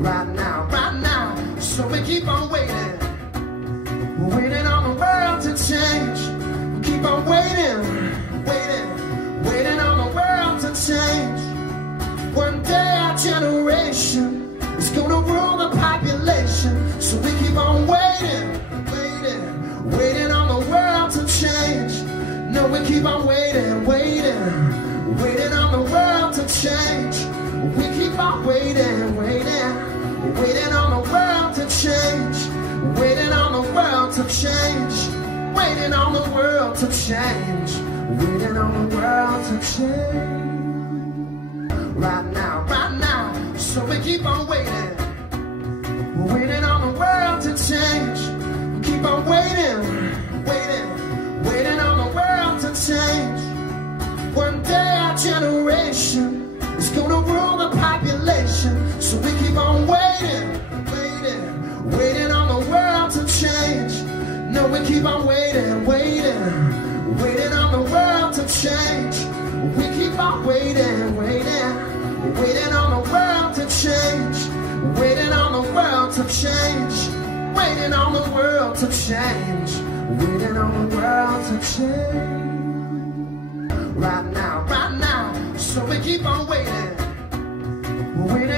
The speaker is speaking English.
right now. So we keep on waiting. We're waiting on the world to change. We keep on waiting, waiting on the world to change. One day our generation is gonna rule the population. So we keep on waiting on the world to change. No, we keep on waiting on the world to change. We keep on waiting on the world to change. Waiting on the world to change. Waiting on the world to change. Waiting on the world to change. Right now. So we keep on waiting. We're waiting on the world to change. We keep on waiting on the world to change. One day our generation is gonna rule the population. So we keep on waiting on the world to change. No, we keep on waiting on the world to change. We keep on waiting on the world to change. Waiting on the world to change. Waiting on the world to change. Waiting on the world to change. Right now. So we keep on waiting. We're waiting